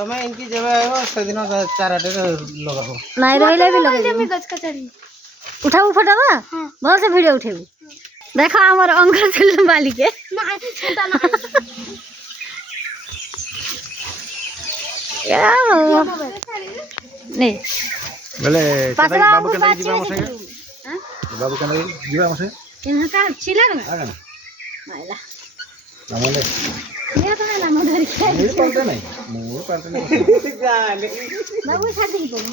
तमे इनकी जब आयो सेदिन चाराटे लगाबो नहीं रहले भी लगे मैं गज का चढ़ी उठाऊ फटावा हां बहुत से वीडियो उठेबू देखो हमर अंकल चल मालिक के नहीं छोटा ना या नहीं बोले बाबू के नहीं जीवा मसे हां बाबू के नहीं जीवा मसे इनका का छिला ना आगा ना माइला नामले ये तो ना नाम धर के नहीं पड़ते नहीं मुंह पड़ते नहीं जाने बाबू छाड़ दे बोलो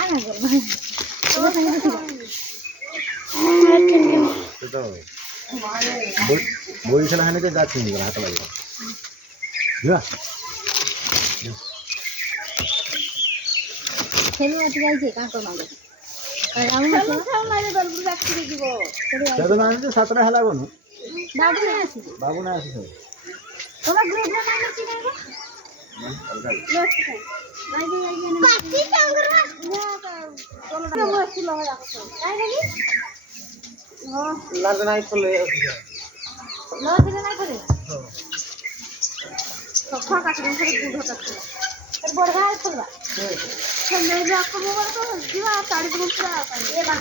आना तो बोली चला खाने के जाती नहीं हाथ लगे ना खेलू आती जाई छे का करना दे आऊ ना मारे बलबुल राखी दे दिबो चलो ना जे सातरे हला बनु बाबू ना आसी सब तोरा ग्रुप में नाम छी ना लोस्ट का आई दे आई ना पाती संगरा चलो मस्त लगा राखो काय लगी हां लाज नहीं खोले लो दिले ना करे सफा काट दे फिर बूढ़ा काट फिर बड़गा खोलवा खेलने जा को मोबाइल तो जीवा साड़ी को पूरा ये बात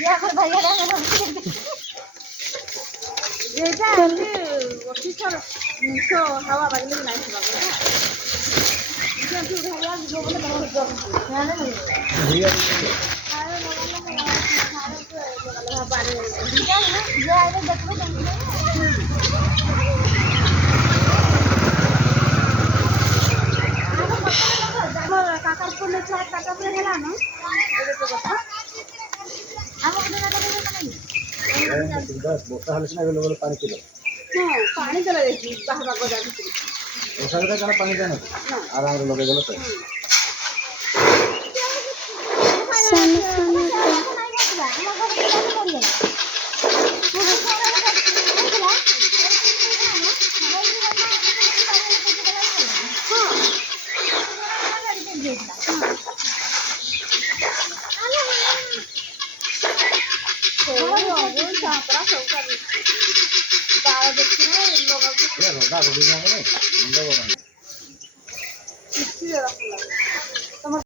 या कर भैया रे ये जा ऑफिसर तो हवा बदले नहीं बाबू क्या तू भैया जो बोले बहुत जब ना ना भैया अरे लगा पारे दिया ना ये आए देखो काकर को ले छाट काका पे हेला ना हम ओने ना तो नहीं बस बोता हल से लोग पानी पिलो हां पानी चला देखी बाहर बागो जाके बोता का kana पानी देना आराम रे लगे गेलो तो रोगा को भी ना करे